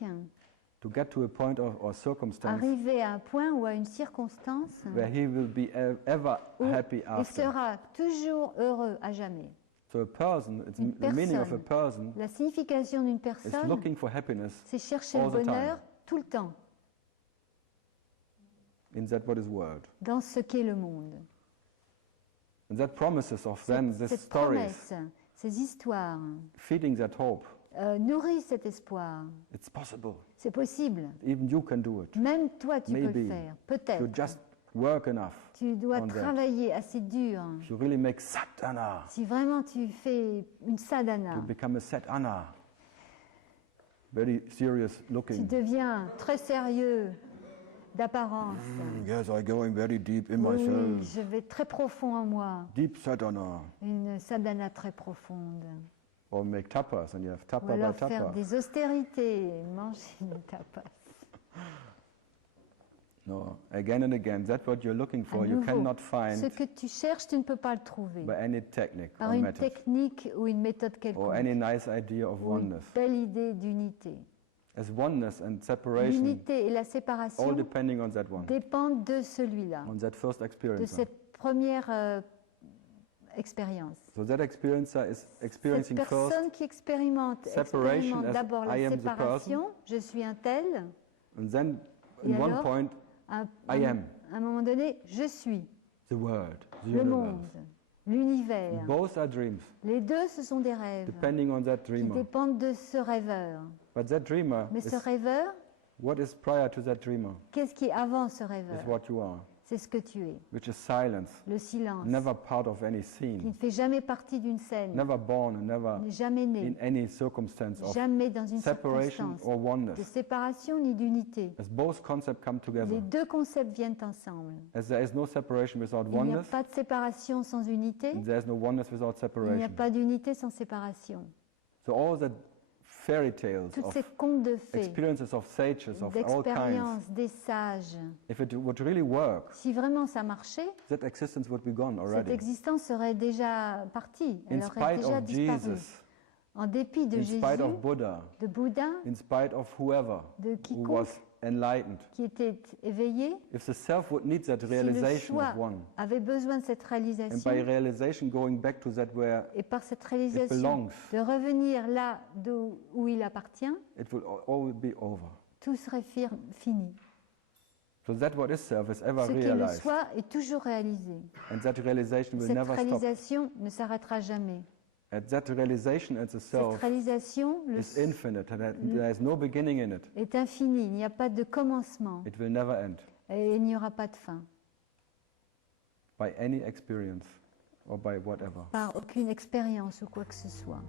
pratique, to get to a point or circumstance arriver à un point ou à une circonstance where he will be ever où happy il after. sera toujours heureux à jamais. So a person, it's Une the meaning of a personne, person la signification d'une is personne, looking for happiness c'est chercher le all the bonheur time tout le temps in that what is world. dans ce qu'est le monde. And that promises of then these Cette stories, promesse, ces histoires feeding that hope. nourrissent cet espoir. It's possible. C'est possible. Even you can do it. Même toi, tu peux Maybe le faire. you Peut-être. just work enough. Tu dois on that. travailler assez dur. You really make sadhana. Si vraiment tu fais une sadhana, You become a sadhana. Very serious tu looking. deviens très sérieux d'apparence. Yes, I'm going very deep in Oui, myself. je vais très profond en moi. Deep sadhana. Une sadhana très profonde. Or make tapas, and you have Ou tapa by alors faire tapa. des austérités, manger des tapas. No, again and again, that's what you're looking À for. You nouveau, cannot ce find que tu cherches, tu ne peux pas le trouver. by any technique Par or une method technique ou une méthode or quelconque. any nice idea of Ou une oneness. belle idée d'unité. As oneness and separation, L'unité et la all séparation depending on that one, dépendent de celui-là, on that first de experience. cette première expérience. So that experiencer is Cette experiencing first personne qui expérimente separation as d'abord la I am the séparation, je suis un tel, and then Et in one alors, point à I am un moment donné, je suis the world, the le universe. monde, l'univers. Both are dreams, Les deux, ce sont des rêves depending on that qui dreamer. dépendent de ce rêveur. But that dreamer, Mais ce is, rêveur, what is prior to that dreamer qu'est-ce qui est avant ce is rêveur? what you are, C'est ce que tu es, which is silence, le silence, never part of any qui scene, ne fait jamais partie d'une scène, never born and never n'est jamais in né, any circumstance of jamais dans une separation circonstance or de oneness. séparation ni d'unité. As both concepts come Les together, deux concepts viennent ensemble. as there is no separation without Il n'y a oneness, pas de séparation sans unité, and there is no oneness without il n'y a separation. pas d'unité sans séparation. So all the fairy tales Toutes of ces contes de fées, experiences of sages of all kinds, d'expériences des sages, if it would really work, si vraiment ça marchait, that existence would be gone cette already. existence serait déjà partie, In elle aurait spite déjà of disparu. Jesus, En dépit de in Jésus, spite of Buddha, de Bouddha, in spite of whoever de who quiconque was enlightened, qui était éveillé, if the self would need that si le realization choix of one, avait besoin de cette and réalisation, by realization going back to that where et par cette it réalisation belongs, de revenir là où il appartient, it will all be over. tout serait fini. So that what is self is ever Ce qui est le realized, soi est toujours réalisé. and that realization will Cette never stop. réalisation ne s'arrêtera jamais. And that realization as a Cette self réalisation is infinite, and there is no beginning in it. est infinie, il n'y a pas de commencement It will never end et il n'y aura pas de fin, by any experience or by whatever. par aucune expérience ou quoi que ce soit.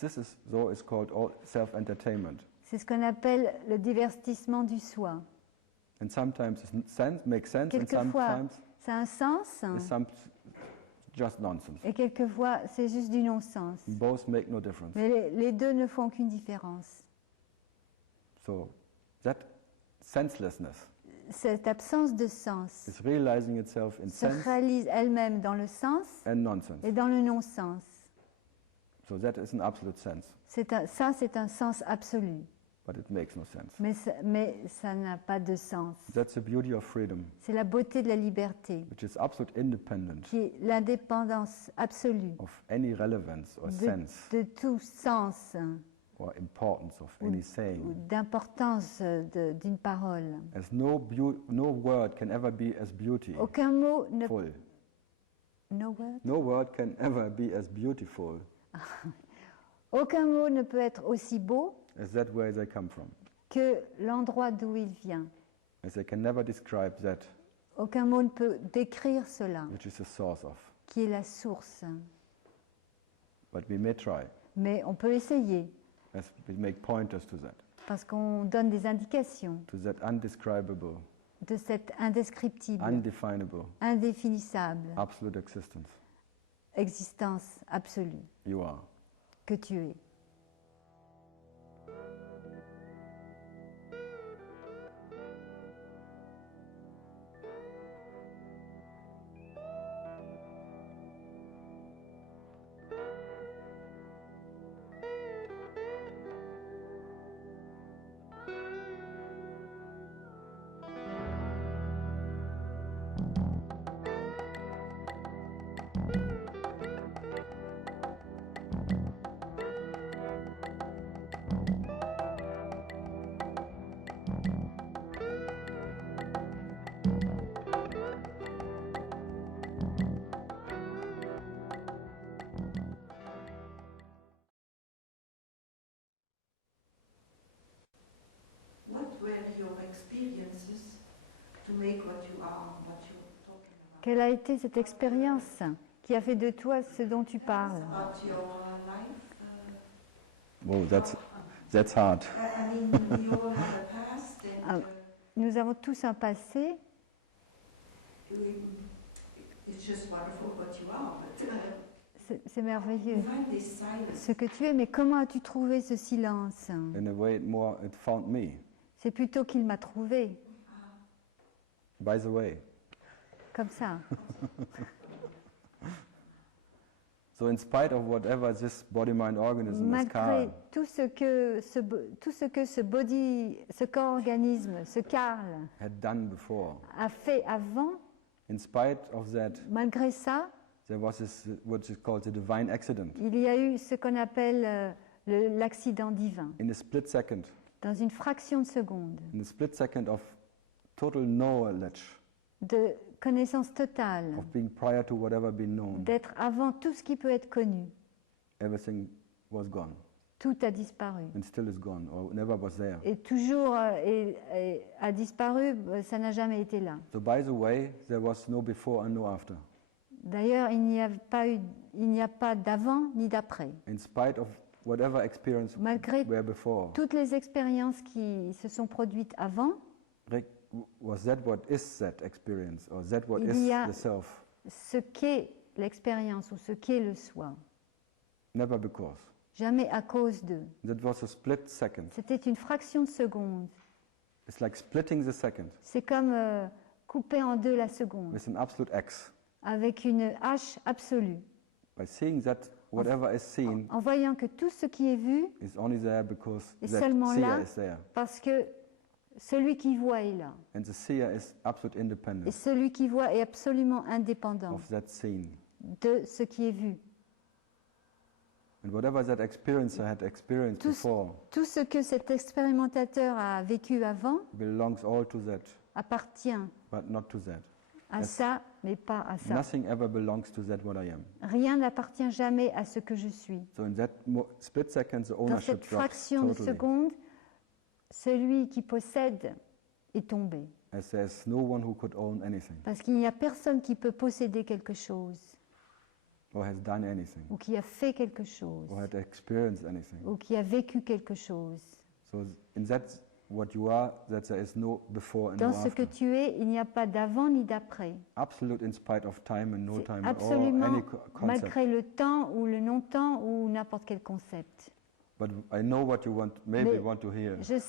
This is so is called self-entertainment, C'est ce qu'on appelle le divertissement du soi. and sometimes it makes sense, and Quelquefois, sometimes ça a un sens it's just nonsense. et quelquefois, c'est juste du non-sens. Both make no difference. Mais les deux ne font aucune différence. So that senselessness cette absence de sens is realizing itself in se sense réalise elle-même dans le sens and nonsense. et dans le non-sens. So that is an absolute sense, Ça, c'est un sens absolu, but it makes no sense. mais ça n'a pas de sens. That's the beauty of freedom, C'est la beauté de la liberté, which is absolute independent qui est l'indépendance absolue of any relevance or sense de tout sens or importance of ou any saying. d'importance d'une parole. As no word can ever be as beautiful. Aucun mot ne... No word? No word can ever be as beautiful Aucun mot ne peut être aussi beau as that where they come from. que l'endroit d'où il vient. As they can never describe that Aucun mot ne peut décrire cela, which is the source of. qui est la source. But we may try, Mais on peut essayer, as we make pointers to that, parce qu'on donne des indications to that undescribable, de cette indescriptible, undefinable, indéfinissable absolute existence existence absolue you are. que tu es. Quelle a été cette expérience qui a fait de toi ce dont tu parles? Whoa, that's hard. Nous avons tous un passé. C'est merveilleux ce que tu es, mais comment as-tu trouvé ce silence? In a way, it found me. C'est plutôt qu'il m'a trouvé, By the way. comme ça. So in spite of whatever this body-mind organism is Malgré Karl, tout ce que ce corps-organisme, ce Karl, had done before, a fait avant, in spite of that, malgré ça, there was this, what is called the divine accident. il y a eu ce qu'on appelle l'accident divin. In a split second, Dans une fraction de seconde, in a split second of total knowledge, de connaissance totale, of being prior to whatever been known, d'être avant tout ce qui peut être connu, everything was gone, tout a disparu. and still is gone, or never was there. Et toujours a disparu, ça n'a jamais été là. So by the way, there was no before and no after. D'ailleurs, il n'y a pas d'avant ni d'après. In spite of whatever experience Malgré were before, toutes les expériences qui se sont produites avant, was that what is that experience, or that what Il is y a- the self? ce qu'est l'expérience ou ce qu'est le soi. Never because. Jamais à cause d'eux. That was a split second. C'était une fraction de seconde. It's like splitting the second C'est comme couper en deux la seconde, with an absolute X. avec une hache absolue. By seeing that whatever is seen En voyant que tout ce qui est vu, is only there because Et that seulement seer là, is there. parce que celui qui voit est là. And the seer is absolute Et independent celui qui voit est absolument indépendant of that seen. de ce qui est vu. And whatever that experiencer had experienced Tout, before tout ce que cet expérimentateur a vécu avant belongs all to that, appartient but not to that. à Yes. ça, mais pas à ça. Nothing ever belongs to that what I am. Rien n'appartient jamais à ce que je suis. So in that split second, the Dans ownership cette drops fraction de totally. seconde, celui qui possède est tombé. As there's no one who could own anything Parce qu'il n'y a personne qui peut posséder quelque chose, or has done anything ou qui a fait quelque chose, or had experienced anything. ou qui a vécu quelque chose. So in that what you are, that there is no before and Dans no ce que after. tu es, il n'y a pas d'avant ni d'après. Absolute in spite of time and no C'est time or absolument any concept. malgré le temps ou le non-temps ou n'importe quel concept. But I know what you maybe Mais want to hear. Je sais